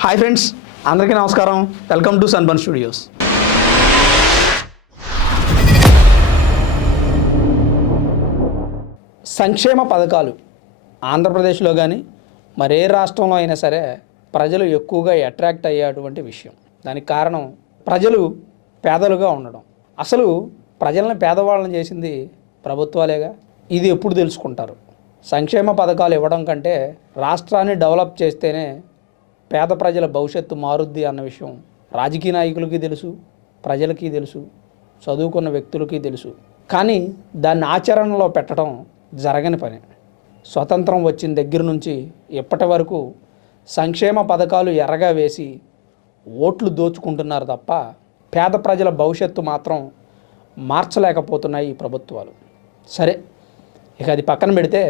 Hi friends అందరికీ నమస్కారం. Welcome to Sunburn studios. సంక్షేమ పథకాలు ఆంధ్రప్రదేశ్లో కానీ మరే రాష్ట్రంలో అయినా సరే ప్రజలు ఎక్కువగా అట్రాక్ట్ అయ్యేటువంటి విషయం. దానికి కారణం ప్రజలు పేదలుగా ఉండడం. అసలు ప్రజలను పేదవాళ్ళని చేసింది ప్రభుత్వాలేగా? ఇది ఎప్పుడు తెలుసుకుంటారు? సంక్షేమ పథకాలు ఇవ్వడం కంటే రాష్ట్రాన్ని డెవలప్ చేస్తేనే పేద ప్రజల భవిష్యత్తు మారుద్ది అన్న విషయం రాజకీయ నాయకులకి తెలుసు ప్రజలకి తెలుసు చదువుకున్న వ్యక్తులకి తెలుసు. కానీ దాన్ని ఆచరణలో పెట్టడం జరగని పని. స్వతంత్రం వచ్చిన దగ్గర నుంచి ఇప్పటి వరకు సంక్షేమ పథకాలు ఎర్రగా వేసి ఓట్లు దోచుకుంటున్నారు తప్ప పేద ప్రజల భవిష్యత్తు మాత్రం మార్చలేకపోతున్నాయి ఈ ప్రభుత్వాలు. సరే ఇక అది పక్కన పెడితే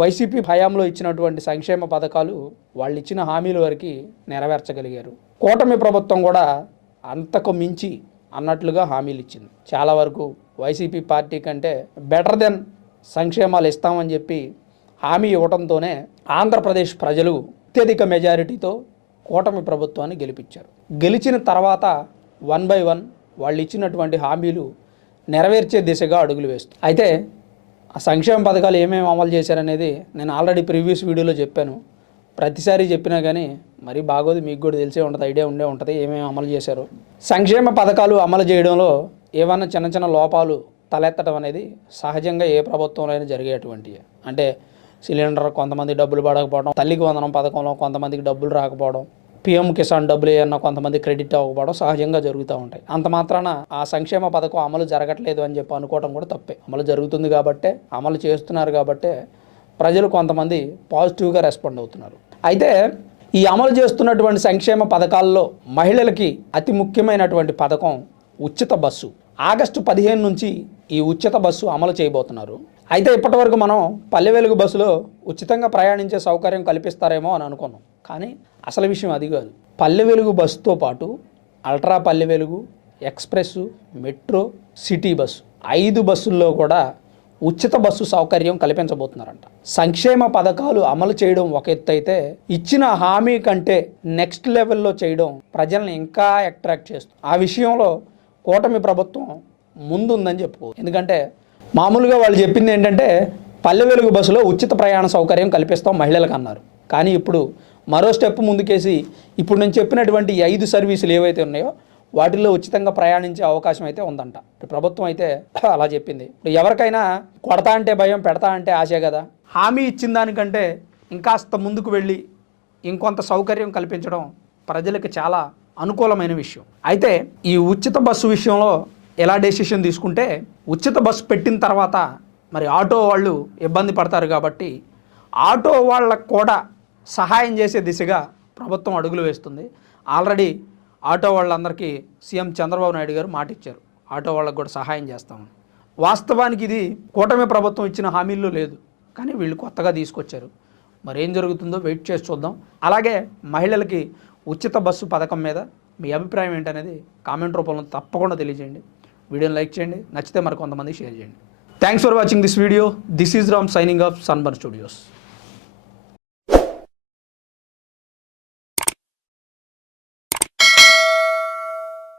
వైసీపీ హయాంలో ఇచ్చినటువంటి సంక్షేమ పథకాలు వాళ్ళు ఇచ్చిన హామీల వరకు నెరవేర్చగలిగారు. కూటమి ప్రభుత్వం కూడా అంతకు మించి అన్నట్లుగా హామీలు ఇచ్చింది. చాలా వరకు వైసీపీ పార్టీ కంటే బెటర్ దెన్ సంక్షేమాలు ఇస్తామని చెప్పి హామీ ఇవ్వడంతోనే ఆంధ్రప్రదేశ్ ప్రజలు అత్యధిక మెజారిటీతో కూటమి ప్రభుత్వాన్ని గెలిపించారు. గెలిచిన తర్వాత వన్ బై వన్ వాళ్ళు ఇచ్చినటువంటి హామీలు నెరవేర్చే దిశగా అడుగులు వేస్తుంది అయితే ఆ సంక్షేమ పథకాలు ఏమేమి అమలు చేశారనేది నేను ఆల్రెడీ ప్రీవియస్ వీడియోలో చెప్పాను. ప్రతిసారి చెప్పినా కానీ మరీ బాగోదు మీకు కూడా తెలిసే ఉంటుంది ఐడియా ఉండే ఉంటుంది ఏమేమి అమలు చేశారు. సంక్షేమ పథకాలు అమలు చేయడంలో ఏమన్నా చిన్న చిన్న లోపాలు తలెత్తడం అనేది సహజంగా ఏ ప్రభుత్వంలో అయినా జరిగేటువంటివి అంటే సిలిండర్ కొంతమంది డబ్బులు పడకపోవడం తల్లికి వందనం పథకంలో కొంతమందికి డబ్బులు రాకపోవడం పిఎం కిసాన్ డబ్బులు ఏమన్నా కొంతమంది క్రెడిట్ అవ్వకపోవడం సహజంగా జరుగుతూ ఉంటాయి. అంత మాత్రాన ఆ సంక్షేమ పథకం అమలు జరగట్లేదు అని చెప్పి అనుకోవడం కూడా తప్పే. అమలు జరుగుతుంది కాబట్టే అమలు చేస్తున్నారు కాబట్టే ప్రజలు కొంతమంది పాజిటివ్గా రెస్పాండ్ అవుతున్నారు. అయితే ఈ అమలు చేస్తున్నటువంటి సంక్షేమ పథకాల్లో మహిళలకి అతి ముఖ్యమైనటువంటి పథకం ఉచిత బస్సు. ఆగస్టు పదిహేను నుంచి ఈ ఉచిత బస్సు అమలు చేయబోతున్నారు. అయితే ఇప్పటివరకు మనం పల్లె వెలుగు బస్సులో ఉచితంగా ప్రయాణించే సౌకర్యం కల్పిస్తారేమో అని అనుకున్నాం. కానీ అసలు విషయం అది కాదు. పల్లె వెలుగు బస్సుతో పాటు ultra Palle Velugu express metro city bus ఐదు బస్సుల్లో కూడా ఉచిత బస్సు సౌకర్యం కల్పించబోతున్నారంట. సంక్షేమ పథకాలు అమలు చేయడం ఒక ఎత్తు అయితే ఇచ్చిన హామీ కంటే నెక్స్ట్ లెవెల్లో చేయడం ప్రజల్ని ఇంకా అట్రాక్ట్ చేస్తుంది. ఆ విషయంలో కూటమి ప్రభుత్వం ముందుందని చెప్పుకో ఎందుకంటే మామూలుగా వాళ్ళు చెప్పింది ఏంటంటే పల్లె వెలుగు బస్సులో ఉచిత ప్రయాణ సౌకర్యం కల్పిస్తాం మహిళలకు అన్నారు. కానీ ఇప్పుడు మరో స్టెప్ ముందుకేసి ఇప్పుడు నేను చెప్పినటువంటి ఐదు సర్వీసులు ఏవైతే ఉన్నాయో వాటిల్లో ఉచితంగా ప్రయాణించే అవకాశం అయితే ఉందంట. ఇప్పుడు ప్రభుత్వం అయితే అలా చెప్పింది. ఇప్పుడు ఎవరికైనా కొడతా అంటే భయం పెడతా అంటే ఆశే కదా? హామీ ఇచ్చిన దానికంటే ఇంకాస్త ముందుకు వెళ్ళి ఇంకొంత సౌకర్యం కల్పించడం ప్రజలకు చాలా అనుకూలమైన విషయం. అయితే ఈ ఉచిత బస్సు విషయంలో ఎలా డెసిషన్ తీసుకుంటే ఉచిత బస్సు పెట్టిన తర్వాత మరి ఆటో వాళ్ళు ఇబ్బంది పడతారు కాబట్టి ఆటో వాళ్ళకు కూడా సహాయం చేసే దిశగా ప్రభుత్వం అడుగులు వేస్తుంది. ఆల్రెడీ ఆటో వాళ్ళందరికీ సీఎం చంద్రబాబు నాయుడు గారు మాట ఇచ్చారు ఆటో వాళ్ళకు కూడా సహాయం చేస్తామని. వాస్తవానికి ఇది కూటమి ప్రభుత్వం ఇచ్చిన హామీల్లో లేదు. కానీ వీళ్ళు కొత్తగా తీసుకొచ్చారు. మరి ఏం జరుగుతుందో వెయిట్ చేసి చూద్దాం. అలాగే మహిళలకి ఉచిత బస్సు పథకం మీద మీ అభిప్రాయం ఏంటనేది కామెంట్ రూపంలో తప్పకుండా తెలియజేయండి. వీడియోని లైక్ చేయండి. నచ్చితే మరి కొంతమంది షేర్ చేయండి. Thanks for watching this video this is Ram signing off Sunburn studios